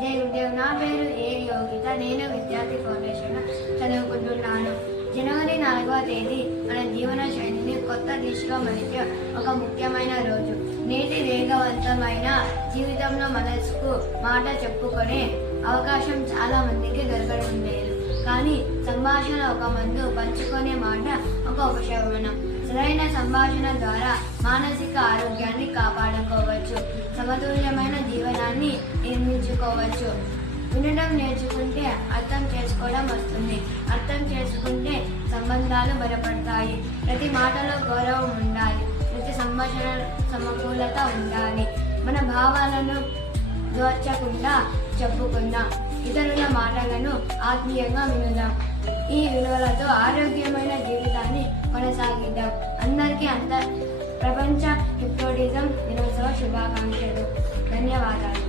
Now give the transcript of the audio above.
జై గురుదేవ్. నా పేరు ఏ యోగిత. నేను విద్యార్థి ఫౌండేషన్ చదువుకుంటున్నాను. జనవరి 4వ తేదీ మన జీవన శైలిని కొత్త దిశగా మలిచే ఒక ముఖ్యమైన రోజు. నేటి వేగవంతమైన జీవితంలో మనసుకు మాట చెప్పుకునే అవకాశం చాలా మందికి దొరకడం లేదు. కానీ సంభాషణ ఒక మందు, పంచుకునే మాట ఒక ఉపశమనం. సరైన సంభాషణ ద్వారా మానసిక ఆరోగ్యాన్ని కాపాడుకోవచ్చు, సమతుల్యమైన జీవనాన్ని నిర్మించుకోవచ్చు. వినడం నేర్చుకుంటే అర్థం చేసుకోవడం వస్తుంది. అర్థం చేసుకుంటే సంబంధాలు బలపడతాయి. ప్రతి మాటలో గౌరవం ఉండాలి. ప్రతి సంభాషణ సమకూలత ఉండాలి. మన భావాలను దోచకుండా చెప్పుకుందాం. ఇతరుల మాటలను ఆత్మీయంగా వినుదాం. ఈ విలువలతో ఆరోగ్యమైన జీవితాన్ని కొనసాగిద్దాం. అందరికీ ప్రపంచ హిప్నోటిజం దినోత్సవ శుభాకాంక్షలు. ధన్యవాదాలు.